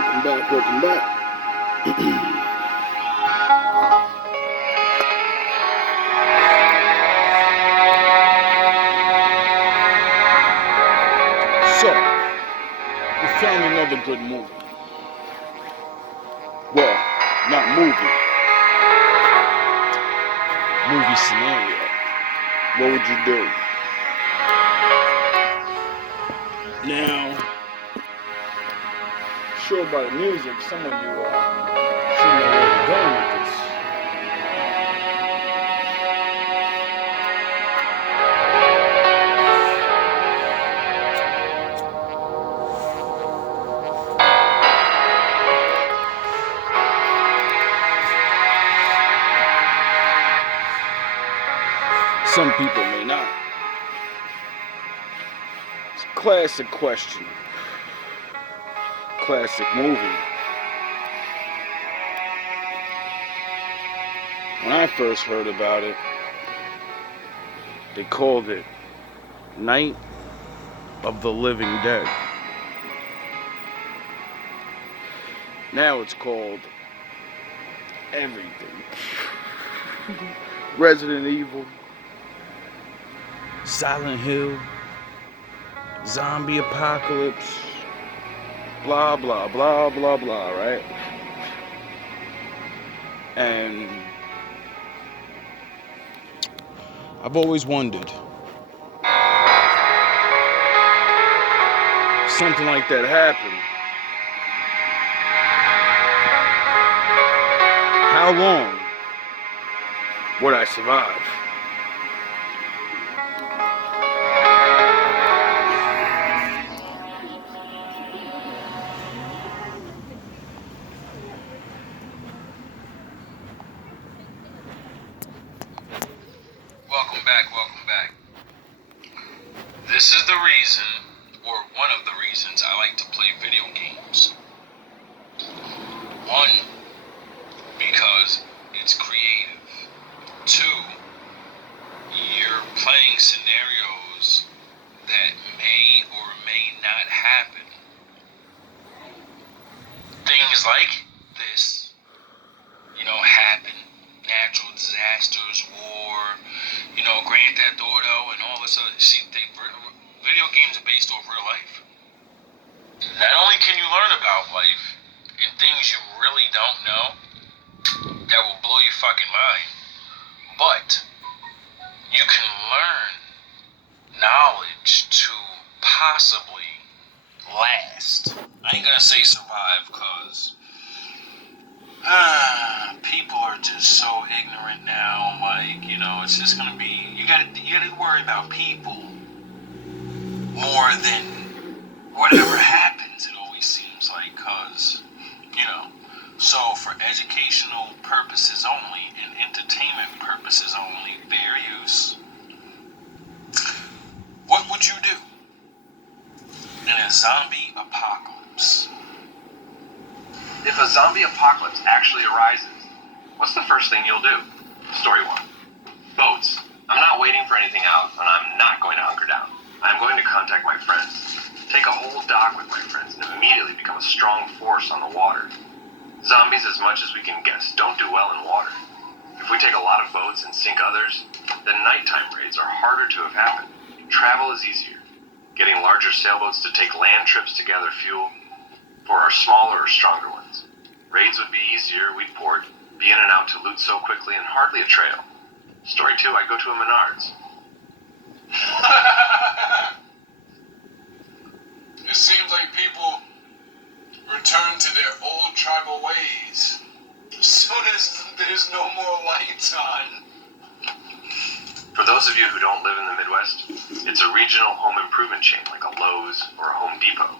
Welcome back. So, we found another good movie. Well, not movie. Movie scenario. What would you do? Now, sure by the music, some of you should know where we're going with this. Some people may not. It's a classic question. Classic movie. When I first heard about it, they called it Night of the Living Dead. Now it's called everything. Resident Evil, Silent Hill, Zombie Apocalypse, blah, blah, blah, blah, blah, right? And I've always wondered, if something like that happened, how long would I survive? Welcome back. This is the reason, or one of the reasons, I like to play video games. One, because it's creative. Two, you're playing scenarios that may or may not happen. Things like this, happen. Natural disasters, war, Grand Theft Auto, and all this other. See, video games are based off real life. Not only can you learn about life and things you really don't know that will blow your fucking mind, but you can learn knowledge to possibly last. I ain't gonna say survive, cause people are just so ignorant now. It's just gonna be you gotta worry about people more than whatever happens. It always seems like, cause so for educational purposes only and entertainment purposes only, fair use. What would you do in a zombie apocalypse? If a zombie apocalypse actually arises, what's the first thing you'll do? Story 1. Boats. I'm not waiting for anything out, and I'm not going to hunker down. I'm going to contact my friends, take a whole dock with my friends, and immediately become a strong force on the water. Zombies, as much as we can guess, don't do well in water. If we take a lot of boats and sink others, then nighttime raids are harder to have happened. Travel is easier. Getting larger sailboats to take land trips to gather fuel for our smaller or stronger ones. Raids would be easier, we'd port, be in and out to loot so quickly, and hardly a trail. Story 2, I go to a Menards. It seems like people return to their old tribal ways as soon as there's no more lights on. For those of you who don't live in the Midwest, it's a regional home improvement chain like a Lowe's or a Home Depot.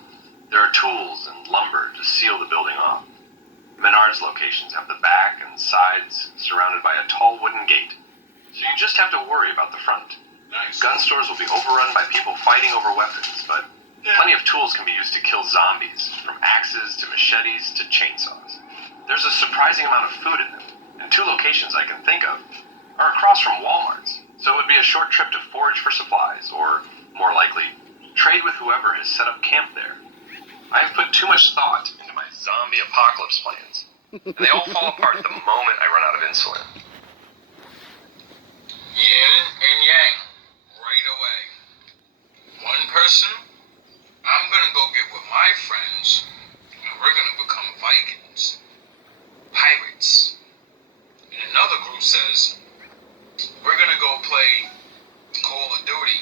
There are tools and lumber to seal the building off. Menards locations have the back and sides surrounded by a tall wooden gate, so you just have to worry about the front. Nice. Gun stores will be overrun by people fighting over weapons, but plenty of tools can be used to kill zombies, from axes to machetes to chainsaws. There's a surprising amount of food in them, and 2 locations I can think of are across from Walmarts, so it would be a short trip to forage for supplies, or, more likely, trade with whoever has set up camp there. I have put too much thought into my zombie apocalypse plans. And they all fall apart the moment I run out of insulin. Yin and yang, right away. One person, I'm gonna go get with my friends, and we're gonna become Vikings, pirates. And another group says, we're gonna go play Call of Duty,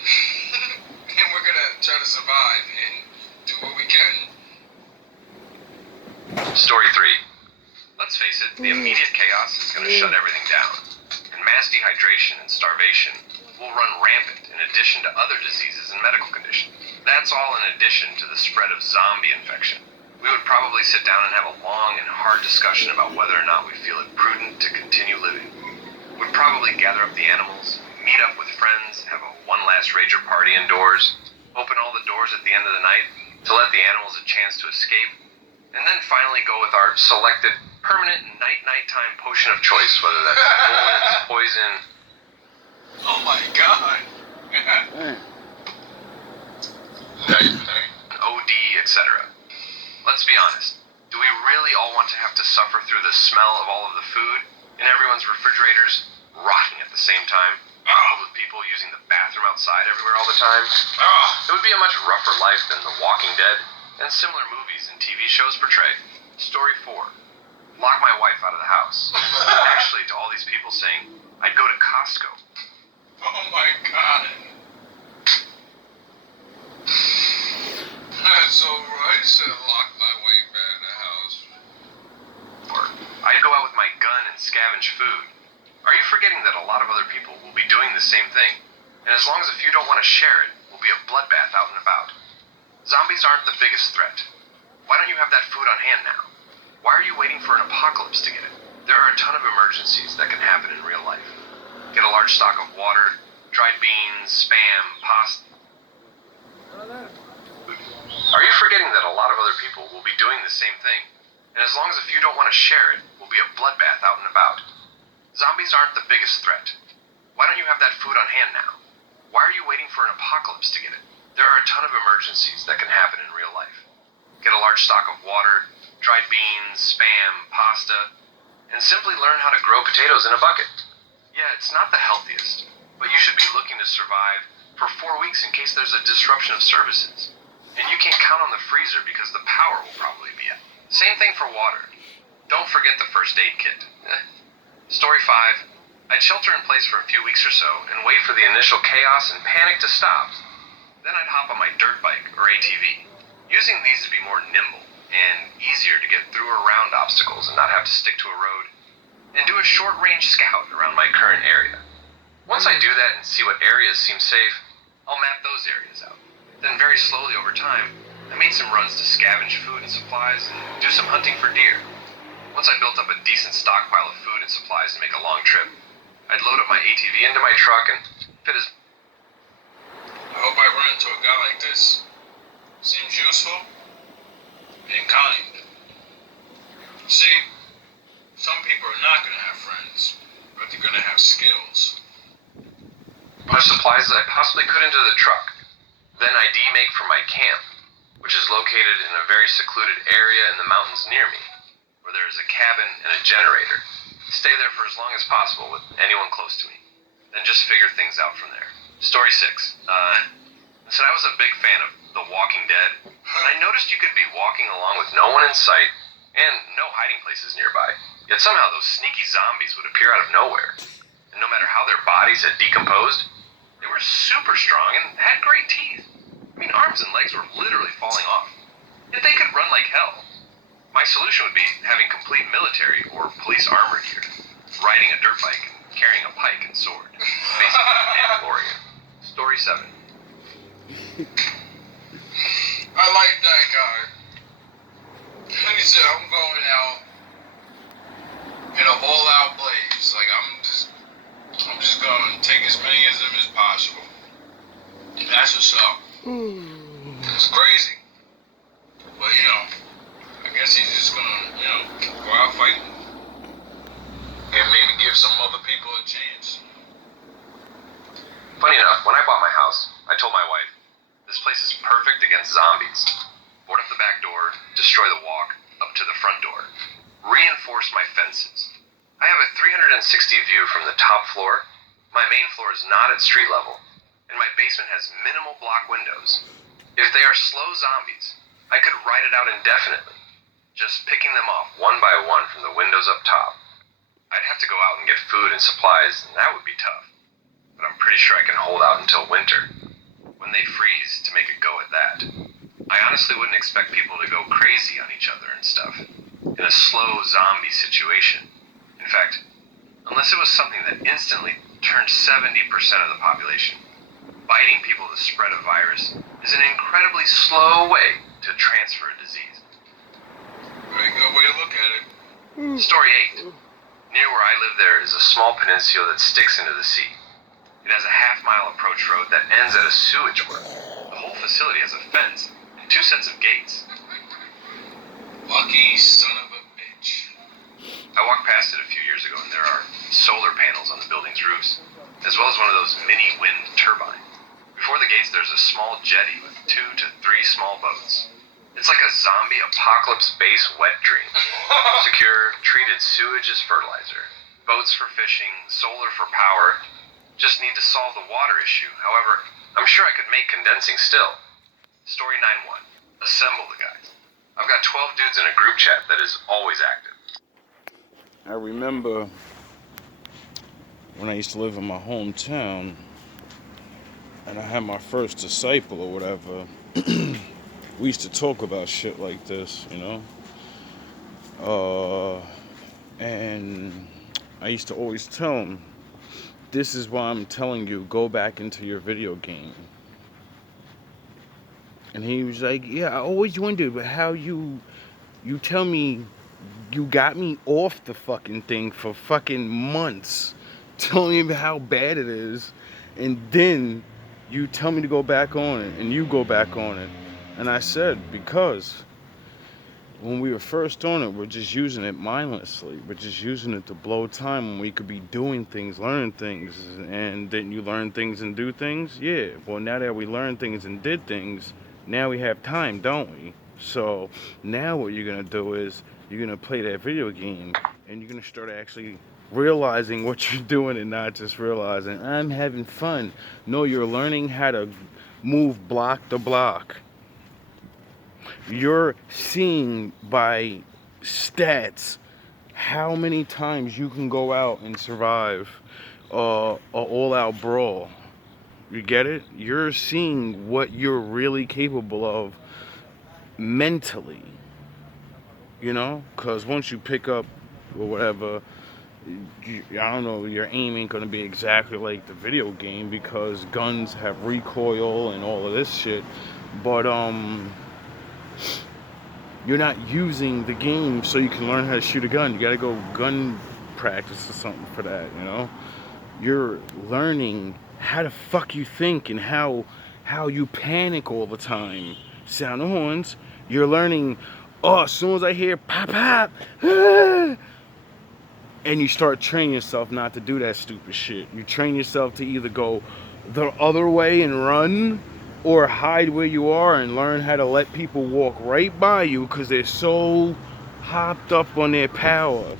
and we're gonna try to survive and do what we can. Story 3. Let's face it, the immediate chaos is gonna shut everything down. And mass dehydration and starvation will run rampant in addition to other diseases and medical conditions. That's all in addition to the spread of zombie infection. We would probably sit down and have a long and hard discussion about whether or not we feel it prudent to continue living. We'd probably gather up the animals, meet up with friends, have a one last rager party indoors, open all the doors at the end of the night to let the animals a chance to escape, and then finally go with our selected permanent nighttime potion of choice, whether that's bullets, poison, Oh my god. OD, etc. Let's be honest. Do we really all want to have to suffer through the smell of all of the food in everyone's refrigerators rotting at the same time? Filled with people using the bathroom outside everywhere all the time? It would be a much rougher life than The Walking Dead and similar movies and TV shows portray. Story 4. Lock my wife out of the house. Actually, to all these people saying, I'd go to Costco. Oh my god. That's alright, said lock my wife out of the house. Or I'd go out with my gun and scavenge food. Are you forgetting that a lot of other people will be doing the same thing? And as long as a few don't want to share it, will be a bloodbath out and about. Zombies aren't the biggest threat. Why don't you have that food on hand now? Why are you waiting for an apocalypse to get it? There are a ton of emergencies that can happen in real life. Get a large stock of water, dried beans, spam, pasta. Are you forgetting that a lot of other people will be doing the same thing? And as long as a few don't want to share it, will be a bloodbath out and about. Zombies aren't the biggest threat. Why don't you have that food on hand now? Why are you waiting for an apocalypse to get it? There are a ton of emergencies that can happen in real life. Get a large stock of water, dried beans, spam, pasta, and simply learn how to grow potatoes in a bucket. Yeah, it's not the healthiest, but you should be looking to survive for 4 weeks in case there's a disruption of services. And you can't count on the freezer because the power will probably be out. Same thing for water. Don't forget the first aid kit. Story 5. I'd shelter in place for a few weeks or so and wait for the initial chaos and panic to stop. Then I'd hop on my dirt bike or ATV, using these to be more nimble and easier to get through or around obstacles and not have to stick to a road, and do a short-range scout around my current area. Once I do that and see what areas seem safe, I'll map those areas out. Then very slowly over time, I made some runs to scavenge food and supplies and do some hunting for deer. Once I built up a decent stockpile of food and supplies to make a long trip, I'd load up my ATV into my truck and fit as... I hope I run into a guy like this. Seems useful and kind. See, some people are not gonna have friends, but they're gonna have skills. much supplies as I possibly could into the truck. Then I demake for my camp, which is located in a very secluded area in the mountains near me, where there is a cabin and a generator. Stay there for as long as possible with anyone close to me. Then just figure things out from there. Story 6. So I was a big fan of The Walking Dead, and I noticed you could be walking along with no one in sight and no hiding places nearby. Yet somehow those sneaky zombies would appear out of nowhere. And no matter how their bodies had decomposed, they were super strong and had great teeth. I mean, arms and legs were literally falling off. Yet they could run like hell. My solution would be having complete military or police armor gear, riding a dirt bike, and carrying a pike and sword. Basically, Mandalorian. Story 7. I like that guy. He said, I'm going out in a all-out blaze. Like, I'm just gonna take as many of them as possible. That's what's up. It's crazy. But, I guess he's just gonna, go out fighting. And maybe give some other people a chance. Funny enough, when I bought my house, I told my wife, this place is perfect against zombies. Board up the back top floor. My main floor is not at street level, and my basement has minimal block windows. If they are slow zombies, I could ride it out indefinitely, just picking them off one by one from the windows up top. I'd have to go out and get food and supplies, and that would be tough. But I'm pretty sure I can hold out until winter, when they freeze, to make a go at that. I honestly wouldn't expect people to go crazy on each other and stuff, in a slow zombie situation. In fact, unless it was something that instantly turned 70% of the population, biting people to spread a virus is an incredibly slow way to transfer a disease. Very good way to look at it. Story 8. Near where I live there is a small peninsula that sticks into the sea. It has a half-mile approach road that ends at a sewage work. The whole facility has a fence and 2 sets of gates. Lucky son of a bitch. I walked past it a few years ago, and there are solar panels on the building's roofs, as well as one of those mini wind turbines. Before the gates, there's a small jetty with 2 to 3 small boats. It's like a zombie apocalypse base wet dream. Secure, treated sewage as fertilizer. Boats for fishing, solar for power. Just need to solve the water issue. However, I'm sure I could make condensing still. Story 9-1. Assemble the guys. I've got 12 dudes in a group chat that is always active. I remember when I used to live in my hometown and I had my first disciple or whatever. We used to talk about shit like this, you know? And I used to always tell him, this is why I'm telling you, go back into your video game. And he was like, yeah, I always wondered how you tell me you got me off the fucking thing for fucking months, telling me how bad it is, and then you tell me to go back on it, and you go back on it. And I said, because when we were first on it, we're just using it mindlessly. We're just using it to blow time when we could be doing things, learning things. And didn't you learn things and do things? Yeah. Well, now that we learned things and did things, now we have time, don't we? So now what you're going to do is you're going to play that video game and you're going to start actually realizing what you're doing and not just realizing, I'm having fun. No, you're learning how to move block to block. You're seeing by stats how many times you can go out and survive a all-out brawl. You get it? You're seeing what you're really capable of mentally. You know? Because once you pick up or whatever, I don't know, your aim ain't going to be exactly like the video game because guns have recoil and all of this shit. But, you're not using the game so you can learn how to shoot a gun. You gotta go gun practice or something for that, you know? You're learning how the fuck you think and how you panic all the time. Sound the horns. You're learning, oh, as soon as I hear pop pop, ah, and you start training yourself not to do that stupid shit. You train yourself to either go the other way and run, or hide where you are and learn how to let people walk right by you because they're so hopped up on their power.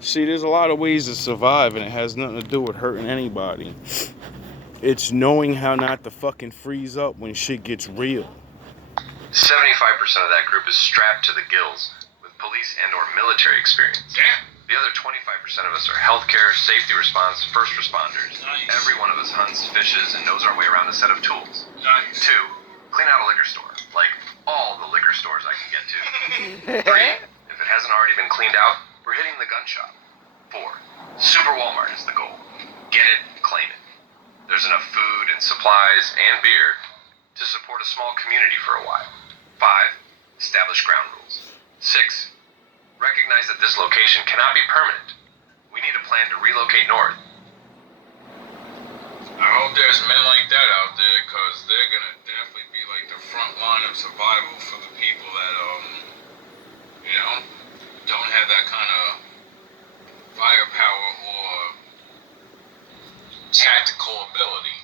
See, there's a lot of ways to survive and it has nothing to do with hurting anybody. It's knowing how not to fucking freeze up when shit gets real. 75% of that group is strapped to the gills with police and or military experience. Damn. The other 25% of us are healthcare, safety response, first responders. Nice. Every one of us hunts, fishes, and knows our way around a set of tools. Nice. 2, clean out a liquor store. Like, all the liquor stores I can get to. 3, if it hasn't already been cleaned out, we're hitting the gun shop. 4, Super Walmart is the goal. Get it, claim it. There's enough food and supplies and beer to support a small community for a while. 5, establish ground rules. 6, recognize that this location cannot be permanent. We need a plan to relocate north. I hope there's men like that out there, because they're gonna definitely be like the front line of survival for the people that, you know, don't have that kind of firepower or tactical ability.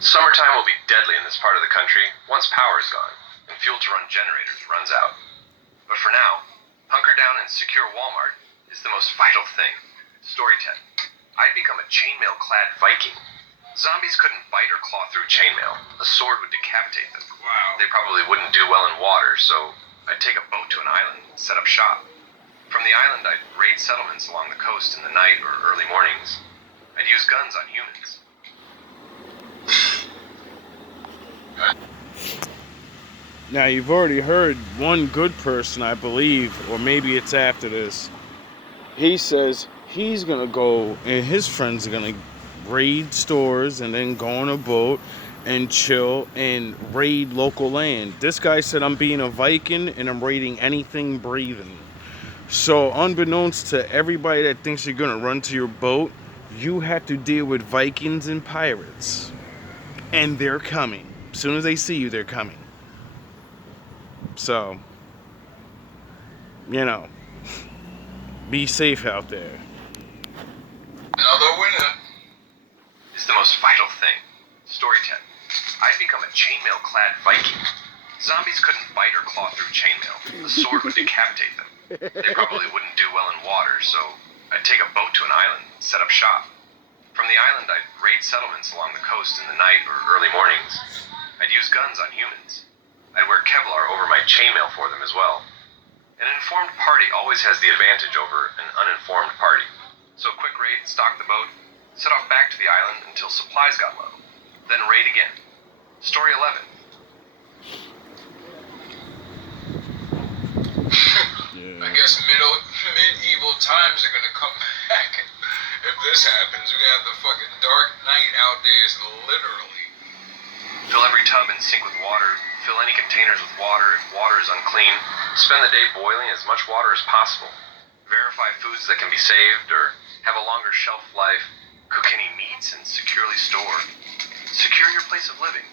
Summertime will be deadly in this part of the country once power is gone and fuel to run generators runs out. But for now, hunker down and secure Walmart is the most vital thing. Story 10. I'd become a chainmail-clad Viking. Zombies couldn't bite or claw through chainmail. A sword would decapitate them. Wow. They probably wouldn't do well in water, so I'd take a boat to an island and set up shop. From the island, I'd raid settlements along the coast in the night or early mornings. I'd use guns on humans. Now, you've already heard one good person, I believe, or maybe it's after this. He says he's going to go, and his friends are going to raid stores and then go on a boat and chill and raid local land. This guy said, I'm being a Viking and I'm raiding anything breathing. So, unbeknownst to everybody that thinks you're going to run to your boat, you have to deal with Vikings and pirates. And they're coming. As soon as they see you, they're coming. So, you know, be safe out there. Another winner. Is the most vital thing. Story 10. I'd become a chainmail-clad Viking. Zombies couldn't bite or claw through chainmail. A sword would decapitate them. They probably wouldn't do well in water, so I'd take a boat to an island and set up shop. From the island, I'd raid settlements along the coast in the night or early mornings. I'd use guns on humans. I'd wear Kevlar over my chainmail for them as well. An informed party always has the advantage over an uninformed party. So quick raid, stock the boat, set off back to the island until supplies got low. Then raid again. Story 11. I guess medieval times are gonna come back. If this happens, we have the fucking Dark Knight out there, literally. Fill every tub and sink with water. Fill any containers with water if water is unclean. Spend the day boiling as much water as possible. Verify foods that can be saved or have a longer shelf life. Cook any meats and securely store. Secure your place of living.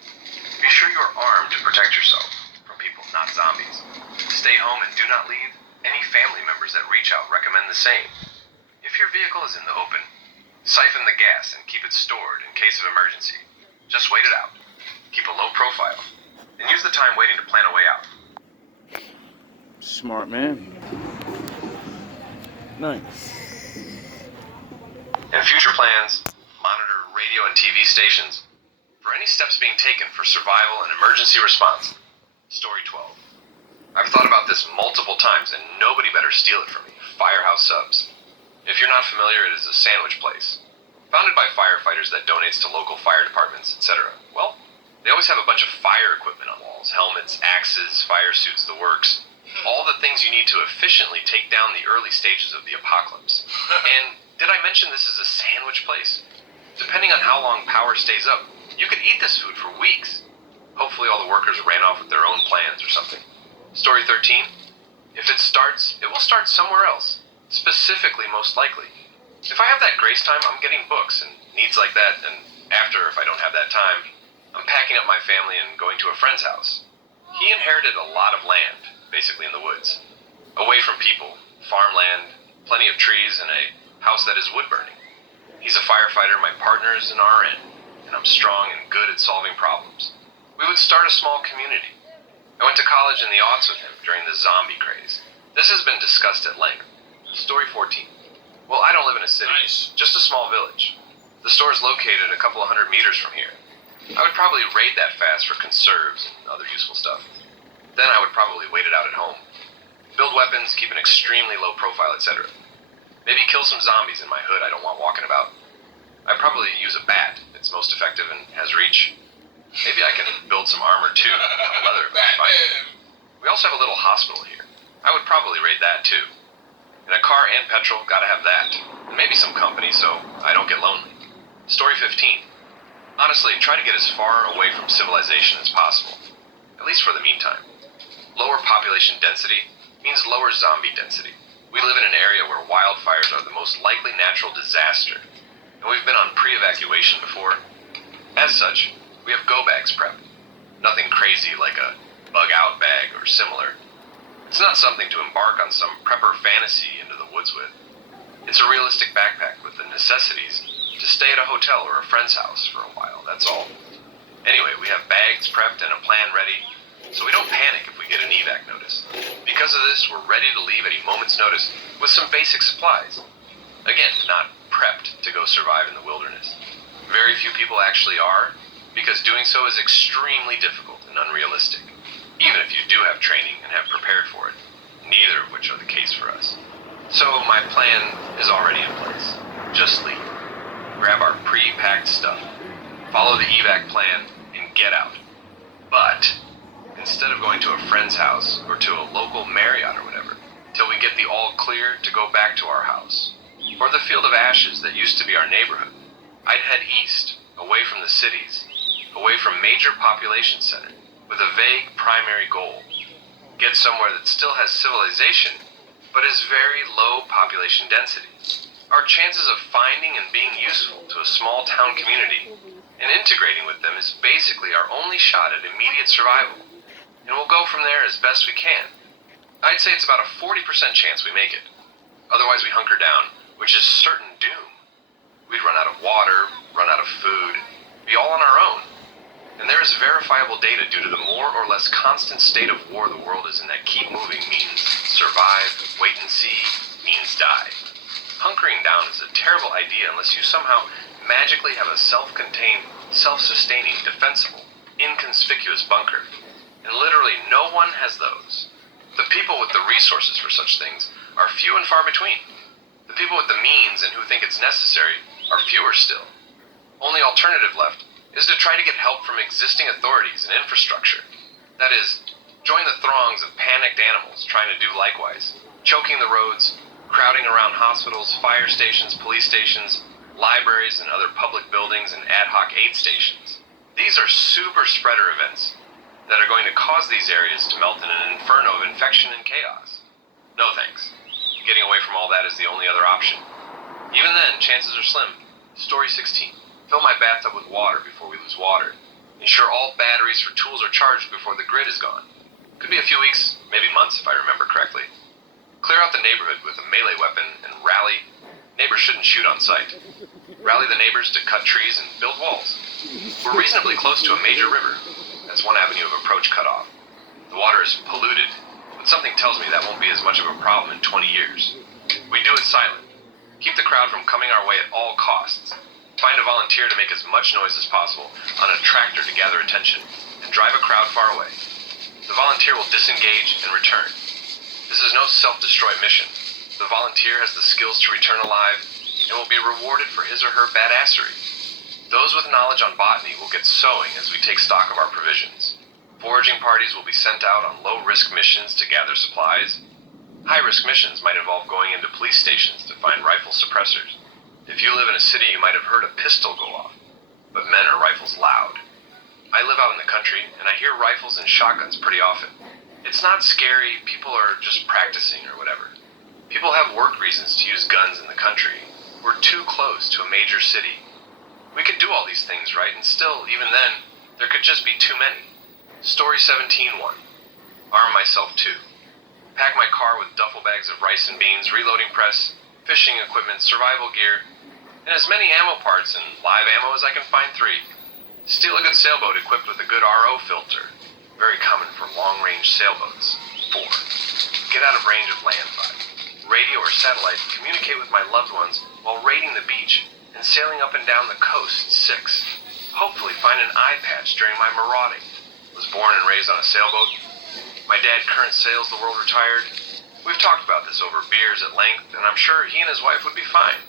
Be sure you are armed to protect yourself from people, not zombies. Stay home and do not leave. Any family members that reach out recommend the same. If your vehicle is in the open, siphon the gas and keep it stored in case of emergency. Just wait it out. Keep a low profile. And use the time waiting to plan a way out. Smart man. Nice. In future plans, monitor radio and TV stations for any steps being taken for survival and emergency response. Story 12. I've thought about this multiple times and nobody better steal it from me. Firehouse Subs. If you're not familiar, it is a sandwich place. Founded by firefighters that donates to local fire departments, etc. Well, they always have a bunch of fire equipment on walls. Helmets, axes, fire suits, the works. All the things you need to efficiently take down the early stages of the apocalypse. And did I mention this is a sandwich place? Depending on how long power stays up, you could eat this food for weeks. Hopefully all the workers ran off with their own plans or something. Story 13. If it starts, it will start somewhere else. Specifically, most likely. If I have that grace time, I'm getting books and needs like that, and after, if I don't have that time, I'm packing up my family and going to a friend's house. He inherited a lot of land, basically in the woods. Away from people, farmland, plenty of trees, and a house that is wood burning. He's a firefighter, my partner is an RN, and I'm strong and good at solving problems. We would start a small community. I went to college in the aughts with him during the zombie craze. This has been discussed at length. Story 14. Well, I don't live in a city, just a small village. The store is located a couple of 100 meters from here. I would probably raid that fast for conserves and other useful stuff. Then I would probably wait it out at home. Build weapons, keep an extremely low profile, etc. Maybe kill some zombies in my hood I don't want walking about. I'd probably use a bat. It's most effective and has reach. Maybe I can build some armor too. Leather if I find it. We also have a little hospital here. I would probably raid that too. And a car and petrol, gotta have that. And maybe some company so I don't get lonely. Story 15. Honestly, try to get as far away from civilization as possible. At least for the meantime. Lower population density means lower zombie density. We live in an area where wildfires are the most likely natural disaster. And we've been on pre-evacuation before. As such, we have go bags prepped. Nothing crazy like a bug-out bag or similar. It's not something to embark on some prepper fantasy into the woods with. It's a realistic backpack with the necessities to stay at a hotel or a friend's house for a while, that's all. Anyway, we have bags prepped and a plan ready, so we don't panic if we get an evac notice. Because of this, we're ready to leave at a moment's notice with some basic supplies. Again, not prepped to go survive in the wilderness. Very few people actually are, because doing so is extremely difficult and unrealistic, even if you do have training and have prepared for it, neither of which are the case for us. So my plan is already in place. Just leave. Grab our pre-packed stuff, follow the evac plan, and get out. But instead of going to a friend's house or to a local Marriott or whatever, till we get the all clear to go back to our house, or the field of ashes that used to be our neighborhood, I'd head east, away from the cities, away from major population center, with a vague primary goal. Get somewhere that still has civilization, but is very low population density. Our chances of finding and being useful to a small town community and integrating with them is basically our only shot at immediate survival, and we'll go from there as best we can. I'd say it's about a 40% chance we make it. Otherwise we hunker down, which is certain doom. We'd run out of water, run out of food, be all on our own. And there is verifiable data due to the more or less constant state of war the world is in that keep moving means survive, wait and see, means die. Hunkering down is a terrible idea unless you somehow magically have a self-contained, self-sustaining, defensible, inconspicuous bunker. And literally no one has those. The people with the resources for such things are few and far between. The people with the means and who think it's necessary are fewer still. Only alternative left is to try to get help from existing authorities and infrastructure. That is, join the throngs of panicked animals trying to do likewise, choking the roads, crowding around hospitals, fire stations, police stations, libraries and other public buildings and ad hoc aid stations. These are super spreader events that are going to cause these areas to melt in an inferno of infection and chaos. No thanks. Getting away from all that is the only other option. Even then, chances are slim. Story 16. Fill my bathtub with water before we lose water. Ensure all batteries for tools are charged before the grid is gone. Could be a few weeks, maybe months if I remember correctly. Clear out the neighborhood with a melee weapon and rally. Neighbors shouldn't shoot on sight. Rally the neighbors to cut trees and build walls. We're reasonably close to a major river. That's one avenue of approach cut off. The water is polluted, but something tells me that won't be as much of a problem in 20 years. We do it silent. Keep the crowd from coming our way at all costs. Find a volunteer to make as much noise as possible on a tractor to gather attention, and drive a crowd far away. The volunteer will disengage and return. This is no self-destroy mission. The volunteer has the skills to return alive and will be rewarded for his or her badassery. Those with knowledge on botany will get sowing as we take stock of our provisions. Foraging parties will be sent out on low-risk missions to gather supplies. High-risk missions might involve going into police stations to find rifle suppressors. If you live in a city, you might have heard a pistol go off, but men are rifles loud. I live out in the country, and I hear rifles and shotguns pretty often. It's not scary, people are just practicing or whatever. People have work reasons to use guns in the country. We're too close to a major city. We could do all these things, right? And still, even then, there could just be too many. Story 17-1. Arm myself too. Pack my car with duffel bags of rice and beans, reloading press, fishing equipment, survival gear, and as many ammo parts and live ammo as I can find 3. Steal a good sailboat equipped with a good RO filter. Very common for long-range sailboats. 4. Get out of range of land. 5. Radio or satellite, communicate with my loved ones while raiding the beach and sailing up and down the coast. 6. Hopefully find an eye patch during my marauding. Was born and raised on a sailboat. My dad current sails the world retired. We've talked about this over beers at length, and I'm sure he and his wife would be fine.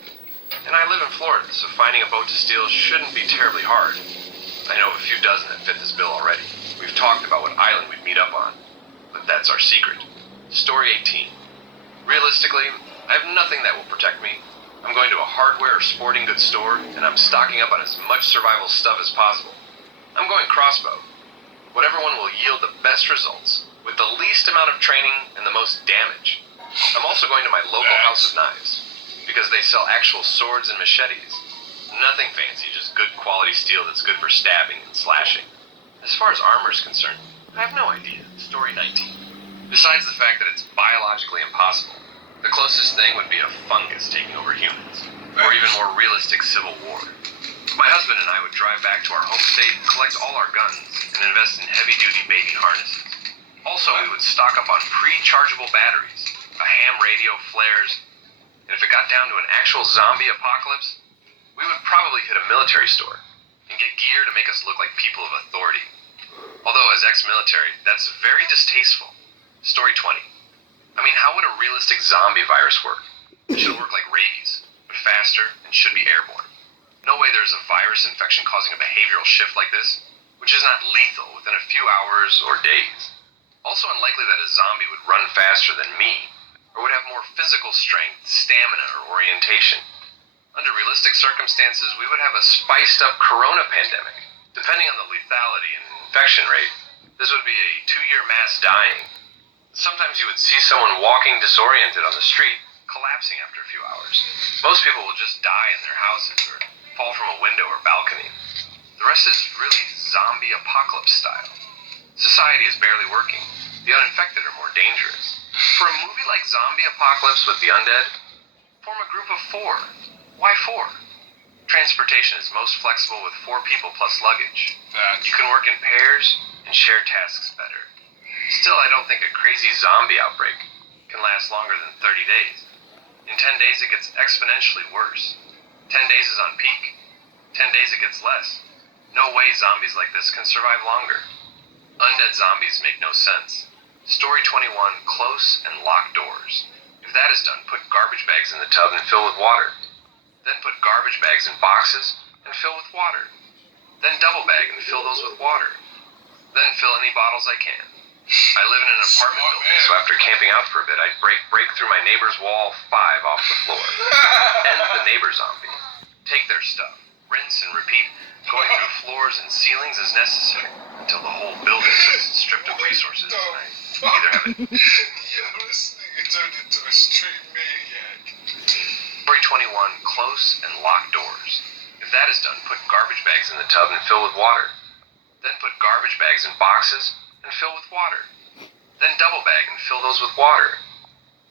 And I live in Florida, so finding a boat to steal shouldn't be terribly hard. I know of a few dozen that fit this bill already. We've talked about what island we'd meet up on, but that's our secret. Story 18. Realistically, I have nothing that will protect me. I'm going to a hardware or sporting goods store, and I'm stocking up on as much survival stuff as possible. I'm going crossbow. Whatever one will yield the best results, with the least amount of training and the most damage. I'm also going to my local house of knives, because they sell actual swords and machetes. Nothing fancy, just good quality steel that's good for stabbing and slashing. As far as armor is concerned, I have no idea. Story 19. Besides the fact that it's biologically impossible, the closest thing would be a fungus taking over humans, or even more realistic civil war. My husband and I would drive back to our home state, collect all our guns, and invest in heavy-duty baby harnesses. Also, we would stock up on pre-chargeable batteries, a ham radio, flares, And if it got down to an actual zombie apocalypse, we would probably hit a military store and get gear to make us look like people of authority. Although, as ex-military, that's very distasteful. Story 20. I mean, how would a realistic zombie virus work? It should work like rabies, but faster and should be airborne. No way there's a virus infection causing a behavioral shift like this, which is not lethal within a few hours or days. Also unlikely that a zombie would run faster than me, or would have more physical strength, stamina, or orientation. Under realistic circumstances, we would have a spiced-up corona pandemic. Depending on the lethality and infection rate, this would be a 2-year mass dying. Sometimes you would see someone walking disoriented on the street, collapsing after a few hours. Most people will just die in their houses or fall from a window or balcony. The rest is really zombie apocalypse style. Society is barely working. The uninfected are more dangerous. For a movie like Zombie Apocalypse with the Undead, form a group of 4. Why 4? Transportation is most flexible with 4 people plus luggage. You can work in pairs and share tasks better. Still, I don't think a crazy zombie outbreak can last longer than 30 days. In 10 days, it gets exponentially worse. 10 days is on peak. 10 days, it gets less. No way zombies like this can survive longer. Undead zombies make no sense. Story 21, close and lock doors. If that is done, put garbage bags in the tub and fill with water. Then put garbage bags in boxes and fill with water. Then double bag and fill those with water. Then fill any bottles I can. I live in an apartment building, so after camping out for a bit, I'd break through my neighbor's wall 5 off the floor. End the neighbor zombie. Take their stuff. Rinse and repeat, going through floors and ceilings as necessary, until the whole building is stripped of resources and I either have it... Yo, this nigga turned into a straight maniac. Story 21, close and lock doors. If that is done, put garbage bags in the tub and fill with water. Then put garbage bags in boxes and fill with water. Then double bag and fill those with water.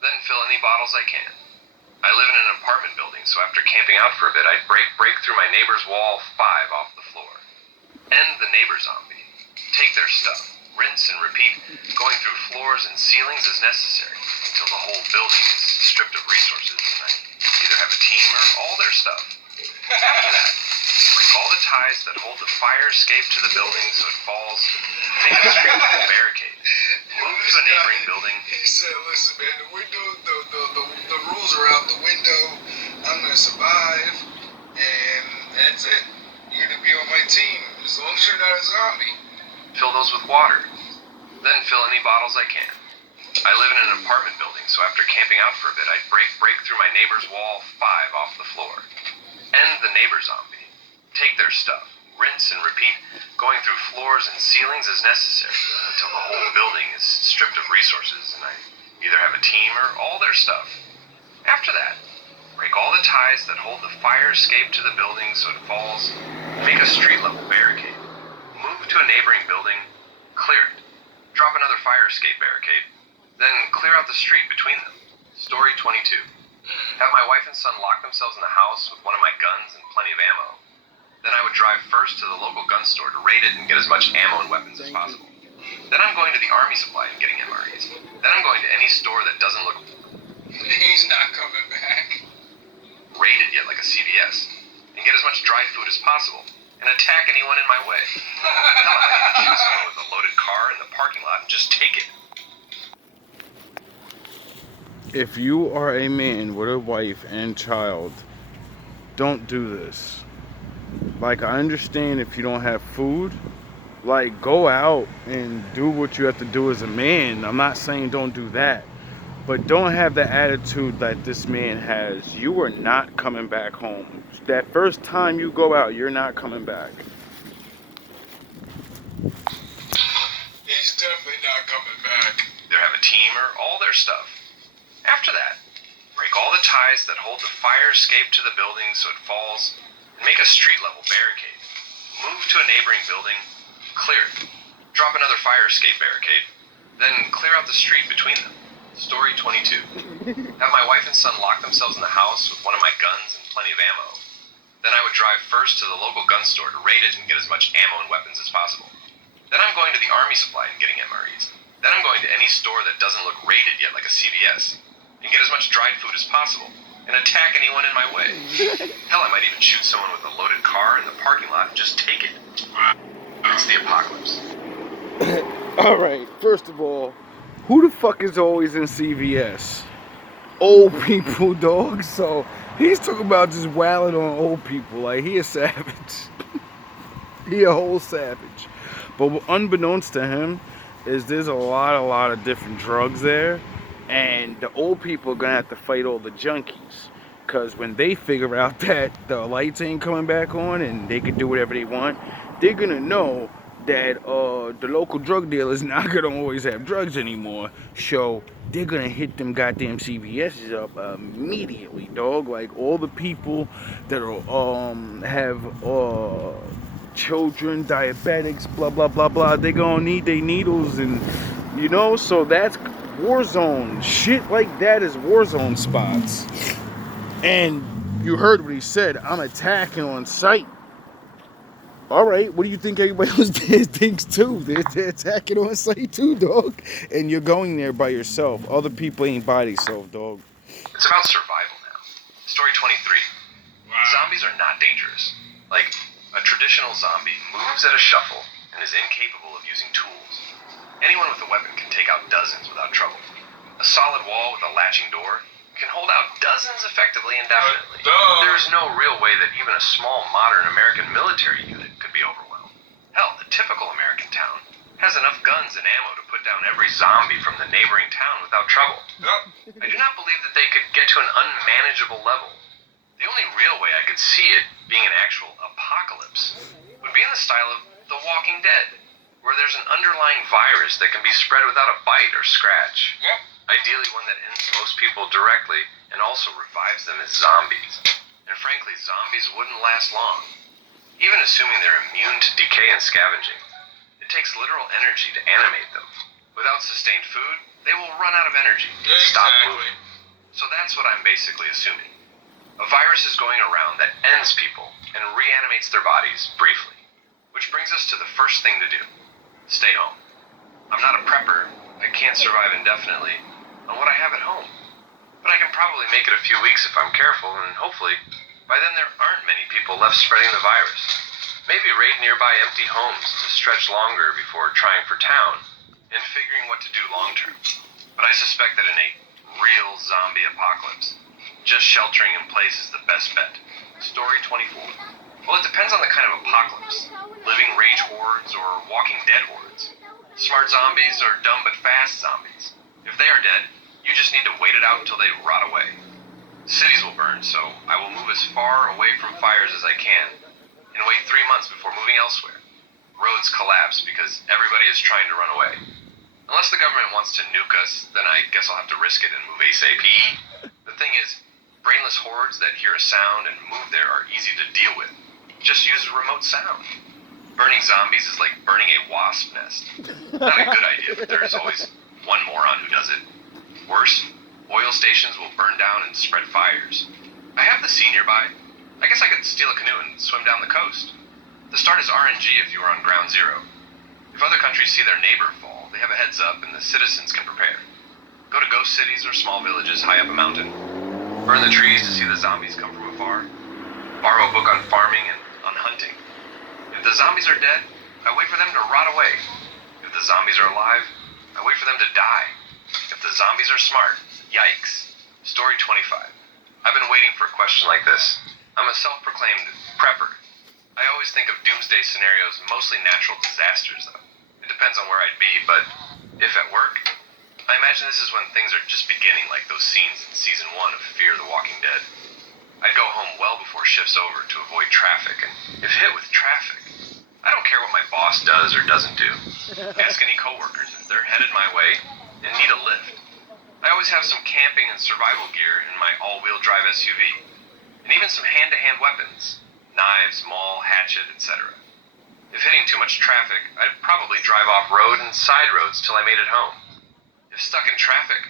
Then fill any bottles I can. I live in an apartment building, so after camping out for a bit, I'd break through my neighbor's wall 5 off the floor. End the neighbor zombie. Take their stuff. Rinse and repeat, going through floors and ceilings as necessary, until the whole building is stripped of resources and I either have a team or all their stuff. After that, break all the ties that hold the fire escape to the building so it falls. Make a street barricade. Move to a neighboring building. He said, listen, man, the window, the rules are out the window. I'm going to survive, and that's it. You're going to be on my team, as long as you're not a zombie. Fill those with water. Then fill any bottles I can. I live in an apartment building, so after camping out for a bit, I'd break through my neighbor's wall 5 off the floor. End the neighbor zombie. Take their stuff. Rinse and repeat, going through floors and ceilings as necessary, until the whole building is stripped of resources and I either have a team or all their stuff. After that, break all the ties that hold the fire escape to the building so it falls. Make a street-level barricade. Move to a neighboring building. Clear it. Drop another fire escape barricade. Then clear out the street between them. Story 22. Have my wife and son lock themselves in the house with one of my guns and plenty of ammo. Then I would drive first to the local gun store to raid it and get as much ammo and weapons as possible. Then I'm going to the army supply and getting MREs. Then I'm going to any store that doesn't look... He's not coming back. ...raided yet like a CVS. And get as much dry food as possible. And attack anyone in my way. Hell, I might even shoot someone with a loaded car in the parking lot and just take it. If you are a man with a wife and child, don't do this. Like, I understand if you don't have food, like, go out and do what you have to do as a man. I'm not saying don't do that. But don't have the attitude that this man has. You are not coming back home. That first time you go out, you're not coming back. He's definitely not coming back. Either have a team or all their stuff. After that, break all the ties that hold the fire escape to the building so it falls. Make a street-level barricade. Move to a neighboring building. Clear it. Drop another fire escape barricade. Then clear out the street between them. Story 22. Have my wife and son lock themselves in the house with one of my guns and plenty of ammo. Then I would drive first to the local gun store to raid it and get as much ammo and weapons as possible. Then I'm going to the army supply and getting MREs. Then I'm going to any store that doesn't look raided yet like a CVS and get as much dried food as possible. and attack anyone in my way. Hell, I might even shoot someone with a loaded car in the parking lot and just take it. It's the apocalypse. Alright, first of all, who the fuck is always in CVS? Old people, dog. So he's talking about just wailing on old people. Like, he a savage. He a whole savage. But unbeknownst to him is there's a lot of different drugs there. And the old people are going to have to fight all the junkies. Because when they figure out that the lights ain't coming back on and they can do whatever they want, they're going to know that the local drug dealers not going to always have drugs anymore. So they're going to hit them goddamn CVS's up immediately, dog. Like, all the people that are, have children, diabetics, blah, blah, blah, blah, they're going to need their needles. And, you know, so that's war zone. Shit like that is war zone spots. And you heard what he said. I'm attacking on sight. All right, what do you think everybody else thinks too? They're attacking on sight too, dog. And you're going there by yourself. Other people ain't by themselves, dog. It's about survival now. Story 23. Zombies are not dangerous. Like, a traditional zombie moves at a shuffle and is incapable of using tools. Anyone with a weapon can take out dozens without trouble. A solid wall with a latching door can hold out dozens effectively indefinitely. There is no real way that even a small modern American military unit could be overwhelmed. Hell, the typical American town has enough guns and ammo to put down every zombie from the neighboring town without trouble. I do not believe that they could get to an unmanageable level. The only real way I could see it being an actual apocalypse would be in the style of The Walking Dead, where there's an underlying virus that can be spread without a bite or scratch. Ideally one that ends most people directly and also revives them as zombies. And frankly, zombies wouldn't last long. Even assuming they're immune to decay and scavenging, it takes literal energy to animate them. Without sustained food, they will run out of energy and stop moving. So that's what I'm basically assuming. A virus is going around that ends people and reanimates their bodies briefly. Which brings us to the first thing to do. Stay home. I'm not a prepper. I can't survive indefinitely on what I have at home. But I can probably make it a few weeks if I'm careful, and hopefully, by then there aren't many people left spreading the virus. Maybe raid nearby empty homes to stretch longer before trying for town, and figuring what to do long term. But I suspect that in a real zombie apocalypse, just sheltering in place is the best bet. Story 24. Well, it depends on the kind of apocalypse. Living rage hordes or Walking Dead hordes. Smart zombies or dumb but fast zombies. If they are dead, you just need to wait it out until they rot away. Cities will burn, so I will move as far away from fires as I can, and wait 3 months before moving elsewhere. Roads collapse because everybody is trying to run away. Unless the government wants to nuke us, then I guess I'll have to risk it and move ASAP. The thing is, brainless hordes that hear a sound and move there are easy to deal with. Just use a remote sound. Burning zombies is like burning a wasp nest. Not a good idea, but there is always one moron who does it. Worse, oil stations will burn down and spread fires. I have the sea nearby. I guess I could steal a canoe and swim down the coast. The start is RNG if you are on ground zero. If other countries see their neighbor fall, they have a heads up and the citizens can prepare. Go to ghost cities or small villages high up a mountain. Burn the trees to see the zombies come from afar. Borrow a book on farming and on hunting. If the zombies are dead, I wait for them to rot away. If the zombies are alive, I wait for them to die. If the zombies are smart, yikes. Story 25. I've been waiting for a question like this. I'm a self-proclaimed prepper. I always think of doomsday scenarios, mostly natural disasters though. It depends on where I'd be, but if at work, I imagine this is when things are just beginning, like those scenes in season 1 of Fear the Walking Dead. I'd go home well before shift's over to avoid traffic, and if hit with traffic, I don't care what my boss does or doesn't do. Ask any coworkers if they're headed my way and need a lift. I always have some camping and survival gear in my all-wheel drive SUV, and even some hand-to-hand weapons, knives, maul, hatchet, etc. If hitting too much traffic, I'd probably drive off-road and side roads till I made it home. If stuck in traffic,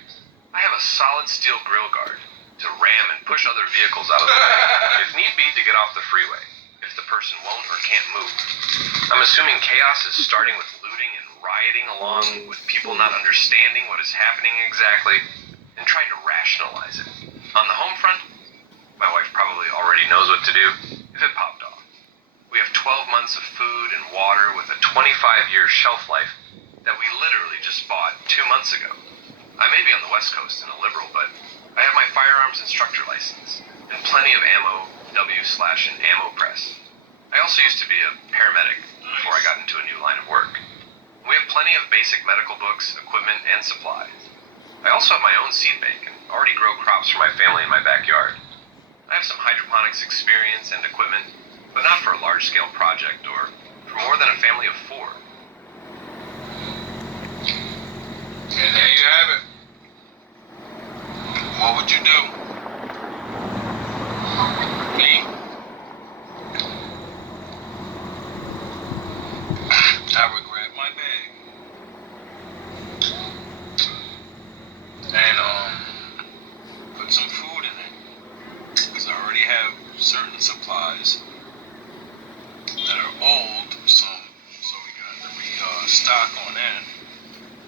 I have a solid steel grill guard to ram and push other vehicles out of the way, if need be to get off the freeway, if the person won't or can't move. I'm assuming chaos is starting with looting and rioting along with people not understanding what is happening exactly and trying to rationalize it. On the home front, My wife probably already knows what to do if it popped off. We have 12 months of food and water with a 25-year shelf life that we literally just bought 2 months ago. I may be on the West Coast and a liberal, but I have my firearms instructor license and plenty of ammo, W/an ammo press. I also used to be a paramedic before I got into a new line of work. We have plenty of basic medical books, equipment, and supplies. I also have my own seed bank and already grow crops for my family in my backyard. I have some hydroponics experience and equipment, but not for a large-scale project or for more than a family of 4. And there you have it. What would you do? Me? I would grab my bag and put some food in it, because I already have certain supplies that are old, so we got to restock on that.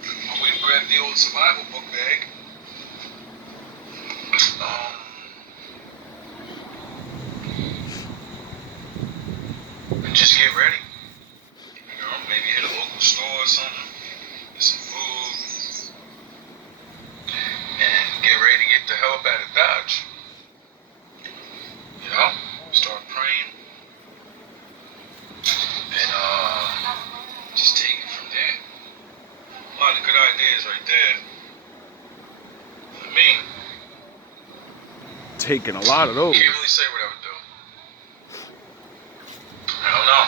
But we grab the old survival book bag. And just get ready. You know, maybe hit a local store or something, get some food, and get ready to get the hell up out of Dodge. You know, start praying, and just take it from there. A lot of good ideas right there. For me, Taking a lot of those. can't really say what I would do. I don't know.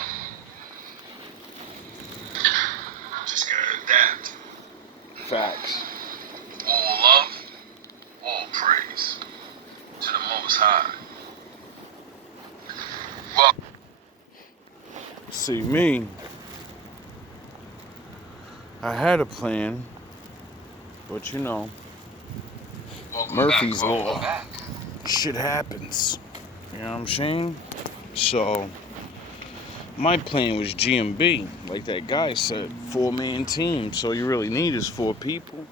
Just gotta adapt. Facts. All love, all praise to the Most High. Well, See, me, I had a plan, but you know, welcome Murphy's back, welcome Law. back. Shit happens. You know what I'm saying? So, my plan was GMB, like that guy said, 4-man team. So you really need is 4 people.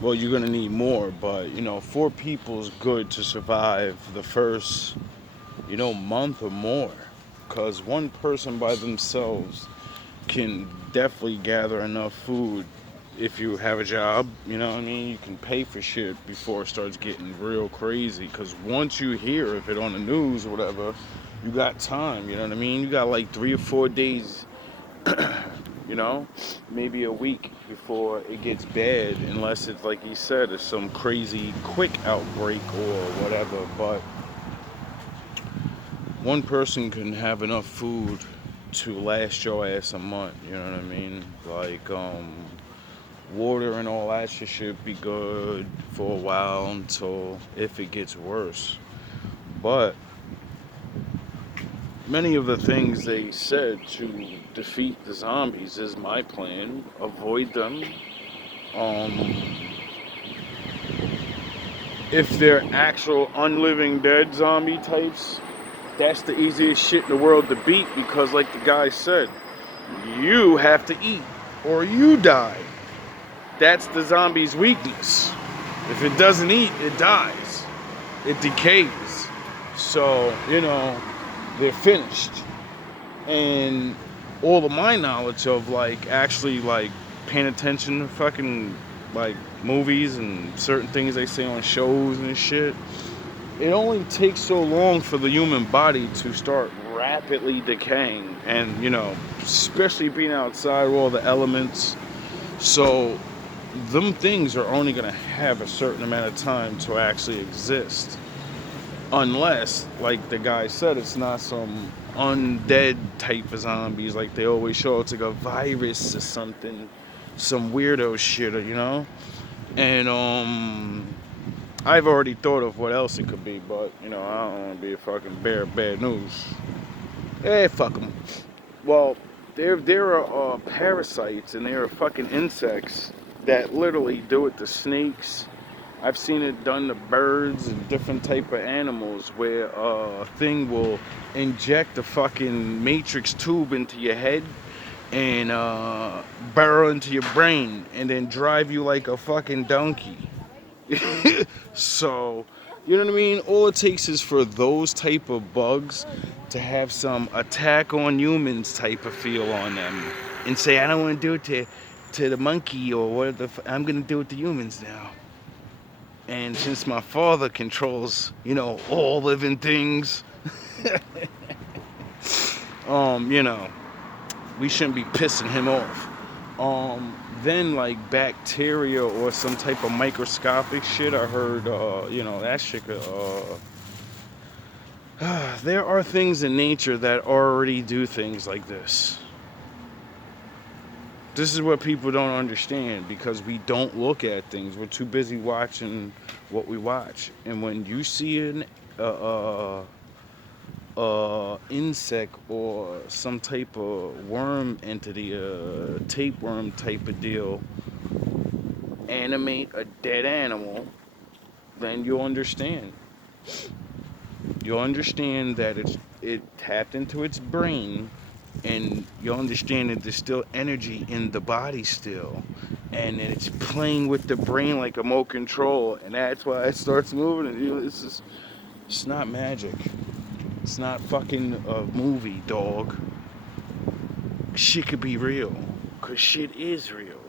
Well, you're gonna need more, but 4 people is good to survive the first, month or more. Cause one person by themselves can definitely gather enough food if you have a job. You know what I mean? You can pay for shit before it starts getting real crazy. Cause once you hear of it on the news or whatever, you got time. You know what I mean? You got like 3 or 4 days. Maybe a week before it gets bad, unless it's like he said, it's some crazy quick outbreak or whatever. But one person can have enough food to last your ass a month. You know what I mean? Like water and all that shit should be good for a while until if it gets worse. But many of the things they said to defeat the zombies is my plan. Avoid them. If they're actual unliving dead zombie types, that's the easiest shit in the world to beat, because like the guy said, you have to eat or you die. That's the zombie's weakness. If it doesn't eat, it dies. It decays. So, they're finished. And all of my knowledge of actually paying attention to fucking movies and certain things they say on shows and shit, it only takes so long for the human body to start rapidly decaying, and especially being outside with all the elements. So them things are only going to have a certain amount of time to actually exist, unless, like the guy said, it's not some undead type of zombies like they always show. It's like a virus or something, some weirdo shit, and I've already thought of what else it could be, but I don't want to be a fucking bearer of bad news. Hey, fuck them. Well, there are parasites, and there are fucking insects that literally do it to snakes. I've seen it done to birds and different type of animals, where a thing will inject a fucking matrix tube into your head and burrow into your brain and then drive you like a fucking donkey. So You know what I mean? All it takes is for those type of bugs to have some attack on humans type of feel on them, and say, I don't want to do it to the monkey or whatever. I'm gonna do it to humans now. And since my father controls, all living things, you know, we shouldn't be pissing him off. Then like bacteria or some type of microscopic shit, I heard, that shit could, there are things in nature that already do things like this. This is what people don't understand, because we don't look at things. We're too busy watching what we watch. And when you see an insect or some type of worm entity, a tapeworm type of deal, animate a dead animal, then you'll understand. You'll understand that it tapped into its brain, and you'll understand that there's still energy in the body still, and that it's playing with the brain like a remote control, and that's why it starts moving. And it's not magic. It's not fucking a movie, dog. Shit could be real, cause shit is real.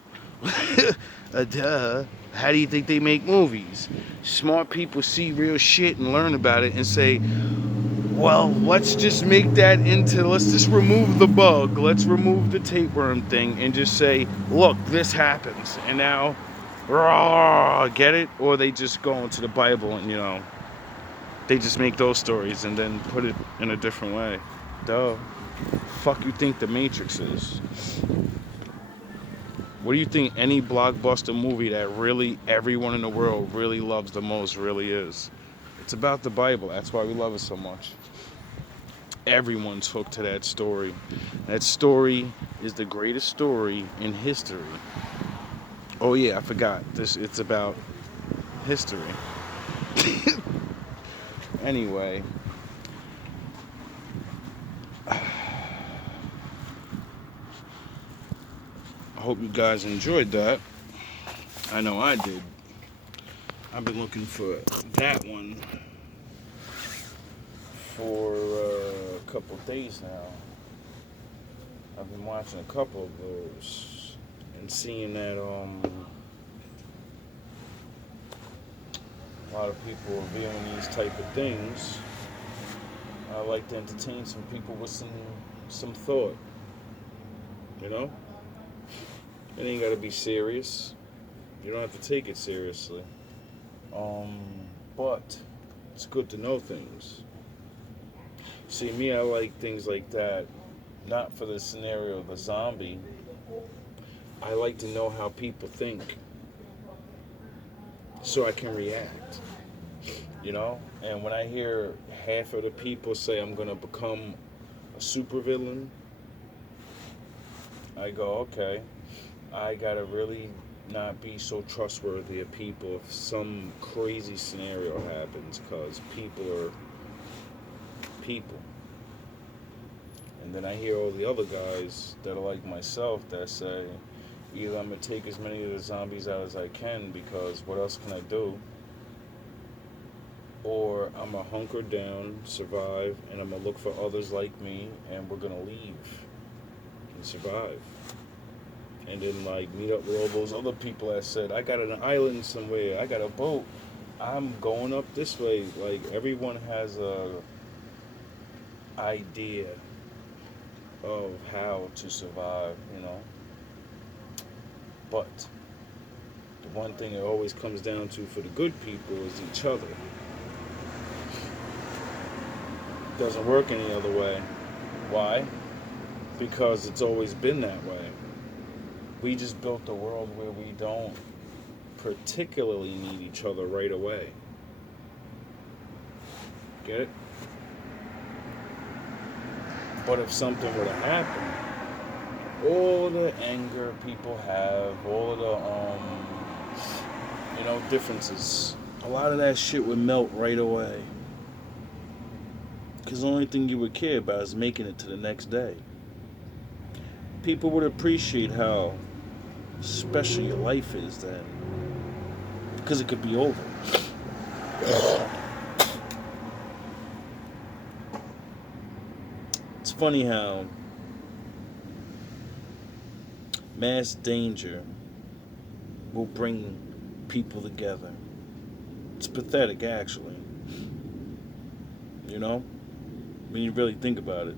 Duh. How do you think they make movies? Smart people see real shit and learn about it and say, well, let's just let's just remove the bug, let's remove the tapeworm thing, and just say, look, this happens. And now, get it? Or they just go into the Bible and, they just make those stories and then put it in a different way. Duh. Fuck you think the Matrix is? What do you think any blockbuster movie that really everyone in the world really loves the most really is? It's about the Bible. That's why we love it so much. Everyone's hooked to that story. That story is the greatest story in history. Oh yeah, I forgot. It's about history. Anyway. I hope you guys enjoyed that. I know I did. I've been looking for that one for a couple days now. I've been watching a couple of those and seeing that a lot of people are viewing these type of things. I like to entertain some people with some thought. It ain't gotta be serious. You don't have to take it seriously. But it's good to know things. See, me, I like things like that, not for the scenario of a zombie. I like to know how people think, so I can react. And when I hear half of the people say I'm gonna become a supervillain, I go, okay, I gotta really not be so trustworthy of people if some crazy scenario happens, because people are people. And then I hear all the other guys that are like myself that say, either I'm going to take as many of the zombies out as I can, because what else can I do? Or I'm going to hunker down, survive, and I'm going to look for others like me, and we're going to leave and survive. And then, meet up with all those other people that said, I got an island somewhere, I got a boat, I'm going up this way. Everyone has a idea of how to survive, But the one thing it always comes down to for the good people is each other. Doesn't work any other way. Why? Because it's always been that way. We just built a world where we don't particularly need each other right away. Get it? But if something were to happen, all the anger people have, all of the, differences, a lot of that shit would melt right away. Because the only thing you would care about is making it to the next day. People would appreciate how special your life is then. Because it could be over. funny how mass danger will bring people together. It's pathetic, actually. You know? When you really think about it.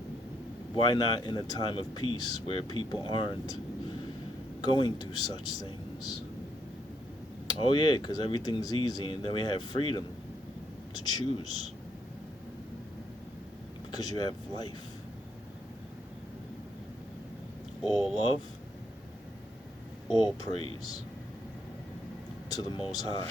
Why not in a time of peace where people aren't going through such things? Oh, yeah, because everything's easy and then we have freedom to choose. Because you have life. All love, all praise to the Most High.